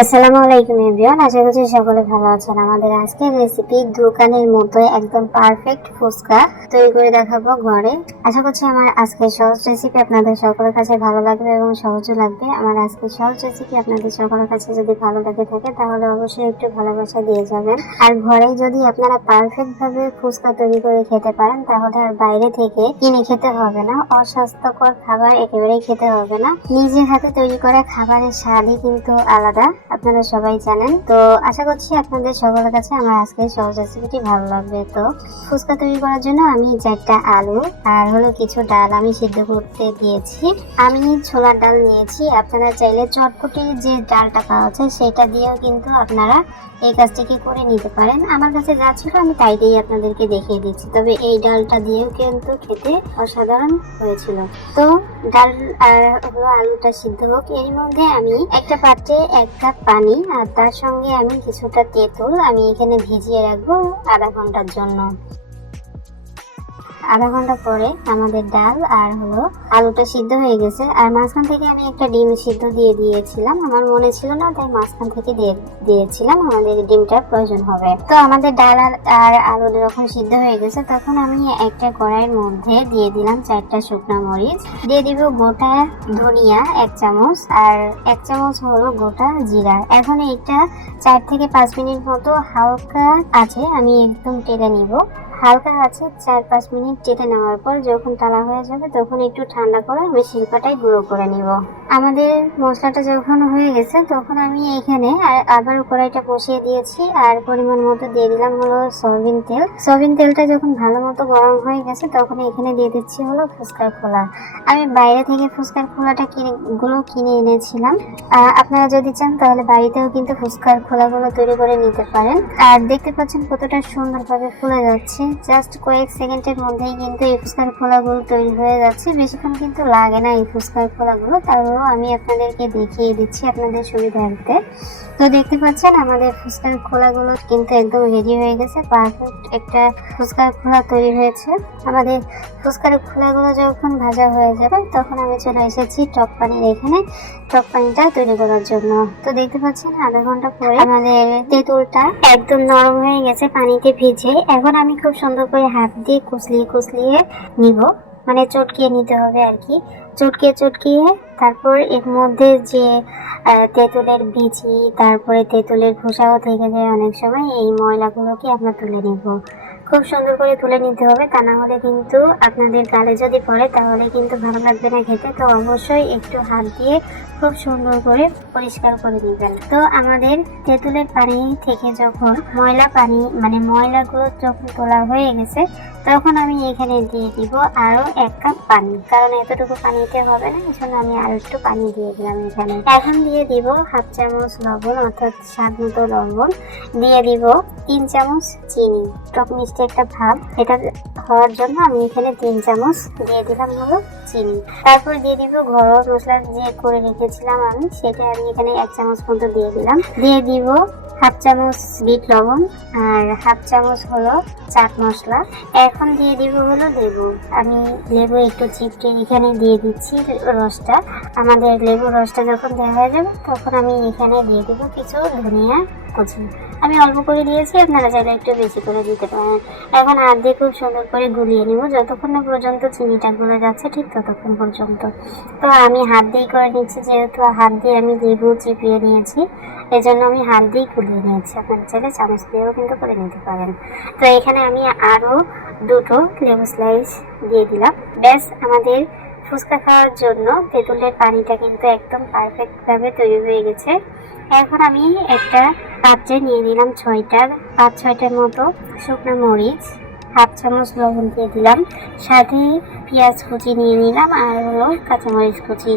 আসসালামু আলাইকুম এভরিওয়ান, আশা করছি সকলে ভালো আছেন। আমাদের আজকের রেসিপি দোকানের মতো একদম পারফেক্ট ফুচকা তৈরি করে দেখাবো ঘরে। আশা করছি আমার আজকের সহজ রেসিপি আপনাদের সকলের কাছে ভালো লাগবে এবং সহজও লাগবে। আমার আজকের সহজ রেসিপি আপনাদের সকলের কাছে যদি ভালো লাগে থাকে তাহলে অবশ্যই একটু ভালোবাসা দিয়ে যাবেন। আর ঘরে যদি আপনারা পারফেক্ট ভাবে ফুচকা তৈরি করে খেতে পারেন তাহলে আর বাইরে থেকে কিনে খেতে হবে না, অস্বাস্থ্যকর খাবার একেবারেই খেতে হবে না। নিজের হাতে তৈরি করা খাবারের স্বাদই কিন্তু আলাদা, আপনারা সবাই জানেন। তো আশা করছি আপনাদের সকলের কাছে আমার আজকের সহজ রেসিপিটি ভালো লাগবে। তো ফুচকা তৈরি করার জন্য আমি 4টা আলু আর হলো কিছু ডাল আমি সিদ্ধ করতে দিয়েছি। আমি ছোলার ডাল নিয়েছি, আপনারা চাইলে চটপটি যে ডালটা পাওয়া যায় সেটা দিয়েও কিন্তু আপনারা এই কাজটিকে করে নিতে পারেন। আমার কাছে যা ছিল আমি তাই দিয়ে আপনাদেরকে দেখিয়ে দিচ্ছি, তবে এই ডালটা দিয়েও কিন্তু খেতে অসাধারণ হয়েছিল। তো ডাল আর হলো আলুটা সিদ্ধ হোক, এর মধ্যে আমি একটা পাত্রে 1 কাপ পানি আর তার সঙ্গে আমি কিছুটা তেঁতুল আমি এখানে ভিজিয়ে রাখবো আধা ঘন্টার জন্য। আধা ঘন্টা পরে আমাদের ডাল আর হলো আলুটা সিদ্ধ হয়ে গেছে, আর মাঝখান থেকে আমি একটা ডিম সিদ্ধ দিয়ে দিয়েছিলাম। আমার মনে ছিল না তাই মাঝখান থেকে দিয়েছিলাম, আমাদের ডিমটার প্রয়োজন হবে। তো আমাদের ডাল আর আলু যখন সিদ্ধ হয়ে গেছে তখন আমি একটা কড়াইয়ের মধ্যে দিয়ে দিলাম 4টা শুকনো মরিচ, দিয়ে দিব গোটা ধনিয়া 1 চামচ আর 1 চামচ হলো গোটা জিরা। এখন এটা 4 থেকে 5 মিনিট মতো হালকা আছে আমি একদম টেলে নিব। হালকা আছে 4-5 মিনিট টেলে নেওয়ার পর যখন টালা হয়ে যাবে তখন একটু ঠান্ডা করে আমি শিলপাটায় গুঁড়ো করে নিব। আমাদের মশলাটা যখন হয়ে গেছে তখন আমি এখানে আবার কড়াইটা বসিয়ে দিয়েছি আর পরিমাণ মতো দিয়ে দিলাম হলো সয়াবিন তেল। সয়াবিন তেলটা যখন ভালো মতো গরম হয়ে গেছে তখন এখানে দিয়ে দিচ্ছি হলো ফুচকার খোলা। আমি বাইরে থেকে ফুচকার খোলাটা কিনে এনেছিলাম। আপনারা যদি চান তাহলে বাড়িতেও কিন্তু ফুচকার খোলাগুলো তৈরি করে নিতে পারেন। আর দেখতে পাচ্ছেন কতটা সুন্দরভাবে ফুলে যাচ্ছে, জাস্ট কয়েক সেকেন্ডের মধ্যেই কিন্তু এই ফুচকার খোলাগুলো তৈরি হয়ে যাচ্ছে। বেশিক্ষণ কিন্তু লাগে না এই ফুচকার খোলাগুলো, তারপরেও আমি আপনাদেরকে দেখিয়ে দিচ্ছি আপনাদের সুবিধার্থে। তো দেখতে পাচ্ছেন আমাদের ফুচকার খোলাগুলো কিন্তু একদম রেডি হয়ে গেছে, পারফেক্ট একটা ফুচকার খোলা তৈরি হয়েছে। আমাদের ফুচকার খোলাগুলো যখন ভাজা হয়ে যাবে তখন আমি চলে এসেছি টক পানির এখানে টক পানিটা তৈরি করার জন্য। তো দেখতে পাচ্ছেন আধা ঘন্টা পরে আমাদের তেঁতুলটা একদম নরম হয়ে গেছে পানিতে ভিজে। এখন আমি খুব সুন্দর করে হাত দিয়ে কুচলিয়ে নিব, মানে চটকিয়ে নিতে হবে আর কি। চটকিয়ে তারপর এর মধ্যে যে তেঁতুলের বিচি তারপরে তেঁতুলের খোসাও থেকে যায় অনেক সময়, এই ময়লাগুলোকে আমরা তুলে নিব। খুব সুন্দর করে তুলে নিতে হবে, তা না হলে কিন্তু আপনাদের গালে যদি পড়ে তাহলে কিন্তু ভালো লাগবে না খেতে। তো অবশ্যই একটু হাত দিয়ে খুব সুন্দর করে পরিষ্কার করে নেবেন। তো আমাদের তেঁতুলের পানি থেকে যখন ময়লাগুলো যখন তোলা হয়ে গেছে তখন আমি এখানে দিয়ে দিব আরো 1 কাপ পানি, কারণ এতটুকু পানিতে হবে না, এজন্য আমি আরো একটু পানি দিয়ে দিলাম এখানে। এখন দিয়ে দিব 1/2 চামচ লবণ, অর্থাৎ স্বাদ মতো লবণ, দিয়ে দিব 3 চামচ চিনি। টক মিষ্টি একটা ভাব এটা হওয়ার জন্য আমি এখানে 3 চামচ দিয়ে দিলাম হলো চিনি। তারপর দিয়ে দিব ঘরোয়া মশলা যে করে রেখেছিলাম আমি, সেটা আমি এখানে 1 চামচ মতো দিয়ে দিলাম। দিয়ে দিব 1/2 চামচ বিট লবণ আর 1/2 চামচ হলো চাট মশলা। এখন দিয়ে দিব হলো লেবু। আমি লেবু একটু চিপকে এখানে দিয়ে দিচ্ছি রসটা। আমাদের লেবুর রসটা যখন দেওয়া হয়ে যাবে তখন আমি এখানে দিয়ে দিব কিছু ধনিয়া কুচি। আমি অল্প করে দিয়েছি, আপনারা চাইলে একটু বেশি করে দিতে পারেন। এখন হাত দিয়ে খুব সুন্দর করে গুলিয়ে নেব, যতক্ষণ না পর্যন্ত চিনিটা গলে যাচ্ছে ঠিক ততক্ষণ পর্যন্ত। তো আমি হাত দিয়ে করে নিচ্ছি, যেহেতু হাত দিয়ে আমি লেবু চিপিয়ে নিয়েছি এজন্য আমি হাত দিয়ে গুলিয়ে নিয়েছি। আপনারা চাইলে চামচ দিয়েও কিন্তু করে নিতে পারেন। তো এখানে আমি আরো 2টো লেবু স্লাইস দিয়ে দিলাম। ব্যাস, আমাদের ফুচকা খাওয়ার জন্য তেঁতুলের পানিটা কিন্তু একদম পারফেক্ট ভাবে তৈরি হয়ে গেছে। এখন আমি একটা পাত্রে নিয়ে নিলাম 5-6টার মতো শুকনো মরিচ, 1/2 চামচ লবণ দিয়ে দিলাম, সাথে পেঁয়াজ কুচি নিয়ে নিলাম আর হলো কাঁচামরিচ কুচি।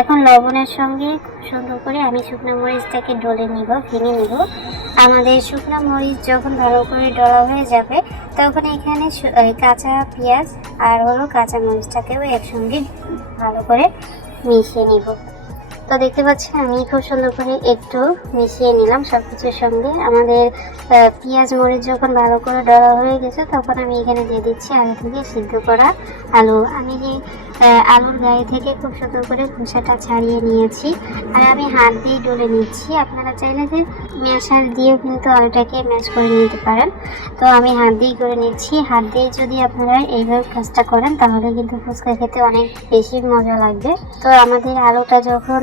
এখন লবণের সঙ্গে খুব সুন্দর করে আমি শুকনো মরিচটাকে ভেঙে নিব। আমাদের শুকনো মরিচ যখন ভালো করে ডলা হয়ে যাবে তখন এখানে কাঁচা পেঁয়াজ আর হলো কাঁচামরিচটাকেও একসঙ্গে ভালো করে মিশিয়ে নিব। তো দেখতে পাচ্ছেন আমি খুব সুন্দর করে একটু মিশিয়ে নিলাম সবকিছুর সঙ্গে। আমাদের পেঁয়াজ মরিচ যখন ভালো করে ডলা হয়ে গেছে তখন আমি এখানে দিয়ে দিচ্ছি আগে থেকে সিদ্ধ করা আলু। আমি যে আলুর গায়ে থেকে খুব সুন্দর করে খোসাটা ছাড়িয়ে নিয়েছি। আর আমি হাত দিয়ে ডলে নিচ্ছি। আপনারা চাইলে যে ম্যাশার দিয়েও কিন্তু আলুটাকে ম্যাশ করে নিতে পারেন। তো আমি হাত দিয়ে করে নিচ্ছি। হাত দিয়ে যদি আপনারা এইভাবে কাজটা করেন তাহলে কিন্তু ফুচকা খেতে অনেক বেশি মজা লাগবে। তো আমাদের আলুটা যখন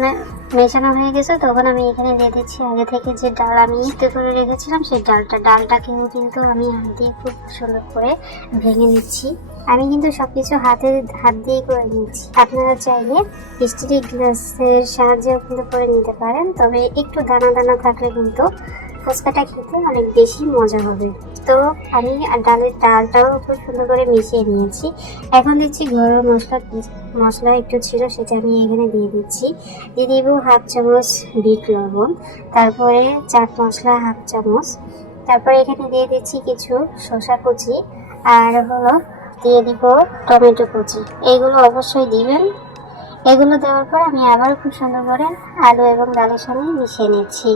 মেশানো হয়ে গেছে তখন আমি এখানে দিয়ে দিচ্ছি আগে থেকে যে ডাল আমি ইস্তে করে রেখেছিলাম সেই ডালটাকেও কিন্তু আমি হাত দিয়ে খুব সুন্দর করে ভেঙে নিচ্ছি। আমি কিন্তু সবকিছু হাত দিয়ে করে নিচ্ছি। আপনারা চাইলে স্টিলের গ্লাসের সাহায্যেও কিন্তু করে নিতে পারেন, তবে একটু দানা দানা থাকলে কিন্তু ফুচকাটা খেতে অনেক বেশি মজা হবে। তো আমি ডালটাও খুব সুন্দর করে মিশিয়ে নিয়েছি। এখন দিচ্ছি গরম মশলা একটু ছিল, সেটা আমি এখানে দিয়ে দিচ্ছি। দিয়ে দিব হাফ চামচ বিট লবণ, তারপরে চাট মশলা হাফ চামচ, তারপরে এখানে দিয়ে দিচ্ছি কিছু শসা কুচি, আর দিয়ে দিব টমেটো কুচি। এগুলো অবশ্যই দিবেন। এগুলো দেওয়ার পর আমি আবার খুব সুন্দর করে আলু এবং ডালের সঙ্গে মিশিয়ে নিচ্ছি।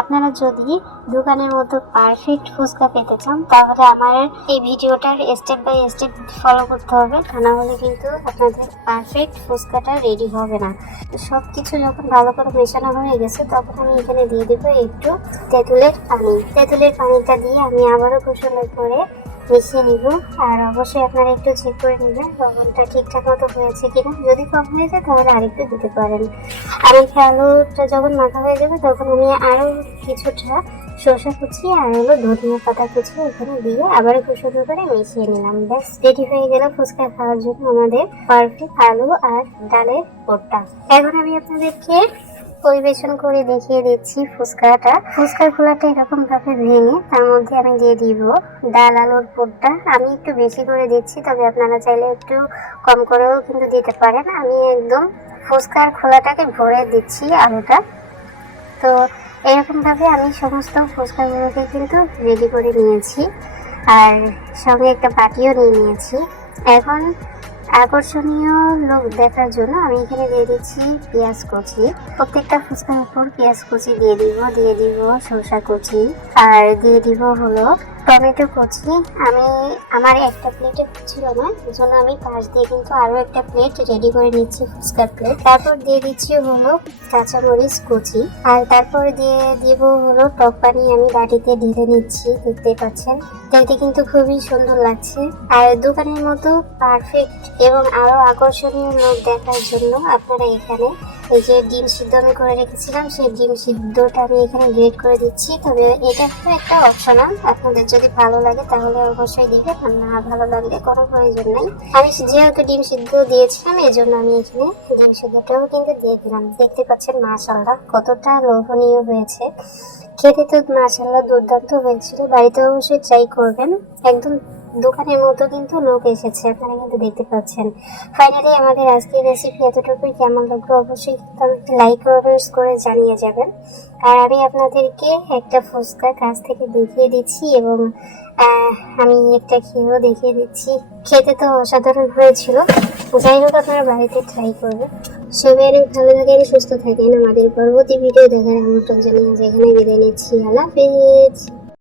আপনারা যদি দোকানের মতো পারফেক্ট ফুচকা পেতে চান তাহলে আমার এই ভিডিওটার স্টেপ বাই স্টেপ ফলো করতে হবে, তা না হলে কিন্তু আপনাদের পারফেক্ট ফুচকাটা রেডি হবে না। সব কিছু যখন ভালো করে মেশানো হয়ে গেছে তখন আমি এখানে দিয়ে দেবো একটু তেঁতুলের পানিটা দিয়ে আমি আবারও খুব সুন্দর করে মিশিয়ে নিব। আর অবশ্যই আপনারা একটু চেক করে নেবেন লবণটা ঠিকঠাক মতো হয়েছে কিনা। যদি কম হয়ে যায় তাহলে আরেকটু দিতে পারেন। আর এই আলুটা যখন মাখা হয়ে যাবে তখন আমি আরও কিছুটা শসা কুচি আর ধনিয়া পাতা কুচি এখানে দিয়ে আবার খুব সুন্দর করে মিশিয়ে নিলাম। ব্যাস রেডি হয়ে গেল ফুচকা খাওয়ার জন্য আমাদের পারফেক্ট আলু আর ডালের ভর্তা। এখন আমি আপনাদেরকে পরিবেশন করে দেখিয়ে দিচ্ছি ফুচকার খোলাটা এরকম ভাবে ভেঙে তার মধ্যে আমি দিয়ে দিব ডাল আলুর পুরটা। আমি একটু বেশি করে দিচ্ছি, তবে আপনারা চাইলে একটু কম করেও কিন্তু দিতে পারেন। আমি একদম ফুচকার খোলাটাকে ভরে দিচ্ছি আলুটা। তো এরকম ভাবে আমি সমস্ত ফুচকাগুলোকে কিন্তু রেডি করে নিয়েছি, আর সঙ্গে একটা বাটিও নিয়ে নিয়েছি। এখন আকর্ষণীয় লোক দেখার জন্য আমি এখানে দিয়ে দিচ্ছি পেঁয়াজ কুচি। প্রত্যেকটা ফুচকার উপর পেঁয়াজ কুচি দিয়ে দিব শসা কুচি, আর দিয়ে দিব টমেটো কুচি। আমার একটা প্লেটে ছিল না, এই জন্য আমি পাশ দিয়ে কিন্তু আরো একটা প্লেট রেডি করে নিচ্ছি ফুচকার প্লেট। তারপর দিয়ে দিচ্ছি কাঁচামরিচ কুচি, আর তারপরে দিয়ে দিব টক পানি আমি বাটিতে ঢেলে নিচ্ছি। দেখতে পাচ্ছেন, দেখতে কিন্তু খুবই সুন্দর লাগছে। আর দোকানের মতো পারফেক্ট এবং আরো আকর্ষণীয় লোক দেখার জন্য আপনারা এখানে এই যে ডিম সিদ্ধ আমি করে রেখেছিলাম সেই ডিম সিদ্ধটা আমি এখানে গ্রেট করে দিচ্ছি। তবে এটা একটা অপশনাল, আপনাদের যদি ভালো লাগে তাহলে অবশ্যই দিবেন, আর না ভালো লাগলে কোনো প্রয়োজন নেই। আমি যেহেতু ডিম সিদ্ধ দিয়েছিলাম এই জন্য আমি এখানে ডিম সিদ্ধটাও কিন্তু দিয়ে দিলাম। দেখতে পাচ্ছেন মাশাআল্লাহ কতটা লোভনীয় হয়েছে, খেতে তো মাশাআল্লাহ দুর্দান্ত হয়েছিল। বাড়িতে অবশ্যই ট্রাই করবেন, একদম দোকানের মতো কিন্তু লোক এসেছে, আপনারা কিন্তু দেখতে পাচ্ছেন। ফাইনালি আমাদের আজকের রেসিপি এতটুকুই। কেমন লাগলো অবশ্যই লাইক করে জানিয়ে যাবেন। আর আমি আপনাদেরকে একটা ফুচকা কাছ থেকে দেখিয়ে দিচ্ছি এবং আমি একটা খেয়েও দেখিয়ে দিচ্ছি। খেতে তো অসাধারণ হয়েছিল। যাই হোক, আপনারা বাড়িতে ট্রাই করবেন। সবাই অনেক ভালো থাকেন, সুস্থ থাকেন। আমাদের পরবর্তী ভিডিও দেখার আমন্ত্রণ জানিয়ে যেখানে বিদায় নিচ্ছি। আল্লাহ হাফেজ।